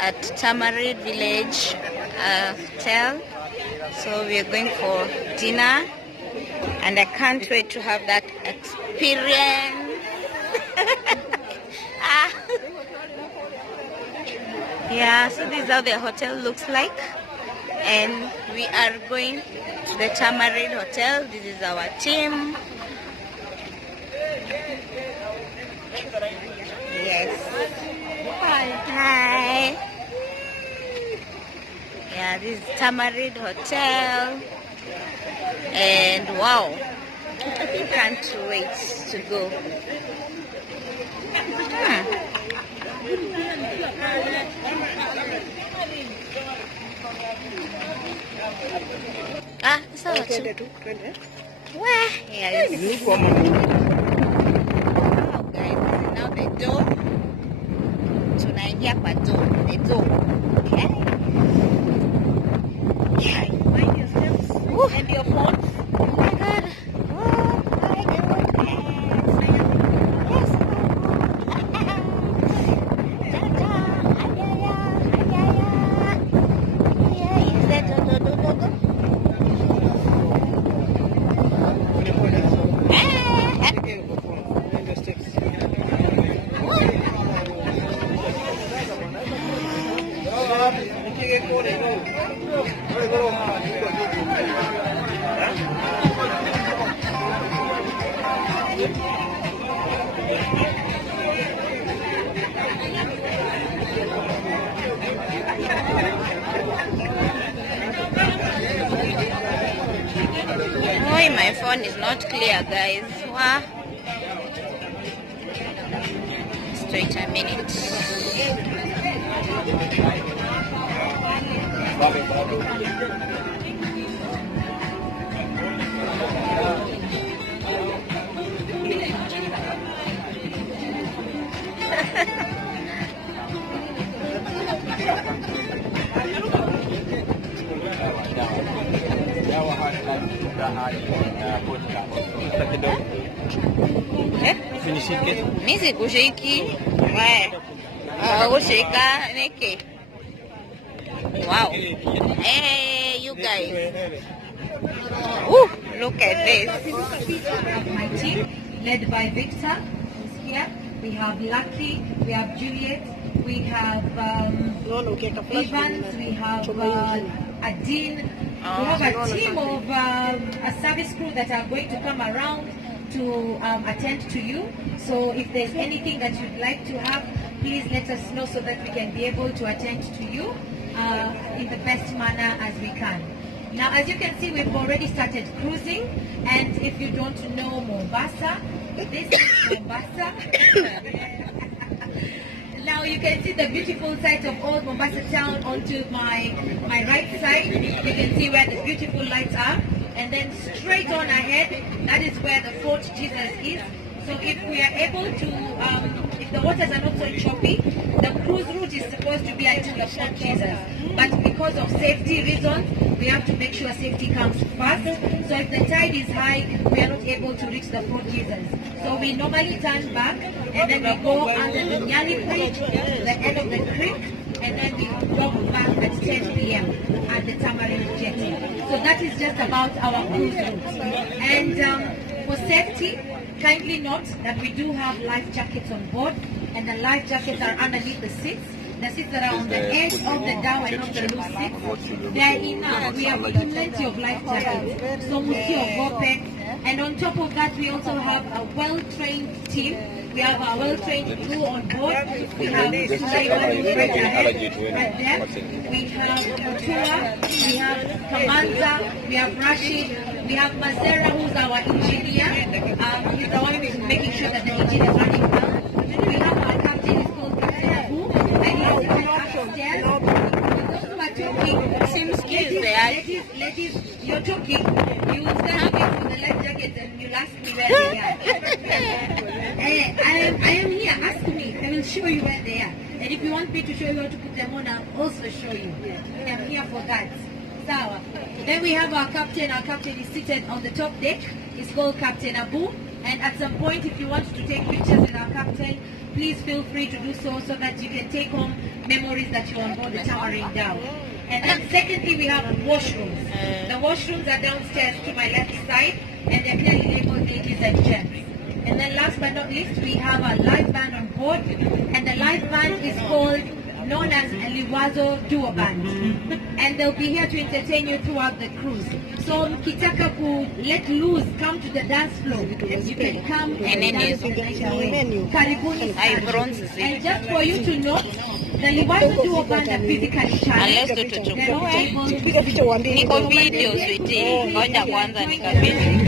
at Tamarind Village Hotel. So we are going for dinner, and I can't wait to have that experience. Yeah, so this is how the hotel looks like, and we are going to the Tamarind Hotel. This is our team. Yes. Hi. Yeah, this is Tamarind Hotel, and wow, I can't wait to go. So where? Yes. Oh, guys, this is now the door. Tunaingia kwa door. The door. Yeah. Mind yourselves. And your phones. Oh my God. Oh my goodness. Yes. My phone is not clear, guys. Wow. Just wait a minute. Mimi kushiki. Kushika neke. Wow. Hey, you guys. Look at this. My team, led by Victor, who's here. We have Lucky, we have Juliet, we have Evans, we have Adine. We have a team of a service crew that are going to come around to attend to you. So if there's anything that you'd like to have, please let us know so that we can be able to attend to you in the best manner as we can. Now, as you can see, we've already started cruising, and if you don't know Mombasa, this is Mombasa. Now you can see the beautiful sight of old Mombasa town onto my right side. You can see where the beautiful lights are, and then straight on ahead, that is where the Fort Jesus is. So if we are able to, if the waters are not so choppy, the cruise route is supposed to be until the Fort Jesus. But because of safety reasons, we have to make sure safety comes first. So if the tide is high, we are not able to reach the Fort Jesus. So we normally turn back, and then we go under the Nyali Bridge to the end of the creek, and then we drop back at 10 p.m. at the Tamarind Jetty. So that is just about our cruise route. And for safety, kindly note that we do have life jackets on board, and the life jackets are underneath the seats. The seats that are on the edge of the down and not the loose seats. They are enough. We have plenty of life jackets. So Musi of Gope. And on top of that, we also have a well-trained team. We have a well-trained crew on board. We have Sulaiman who's right ahead, right there. We have Mutua, we have Kamanza, we have Rashid, we have Masera, who's our engineer. He's the one who's making sure that the engine is running well. We have our captain, he's called Captain Abu, and he's upstairs. Those who are talking, ladies, you're talking, you will start looking for the life jackets and you'll ask me where they are. I am here, ask me, I will show you where they are. And if you want me to show you how to put them on, I'll also show you. I'm here for that. Sawa. Then we have our captain is seated on the top deck. He's called Captain Abu. And at some point, if you want to take pictures with our captain, please feel free to do so that you can take home memories that you're on board the Tamarind Dhow. And then secondly, we have washrooms. The washrooms are downstairs to my left side, and they're clearly labeled ladies and gents. And then last but not least, we have a live band on board, and the live band is known as Liwazo Duo Band. And they'll be here to entertain you throughout the cruise. So mkitaka ku let loose, come to the dance floor. You can come and dance. Karibuni sana. And just for you to know, the Liwazo Duo Band are physically challenged. Niko video sweetie. Ngoja kwanza nikabidhi.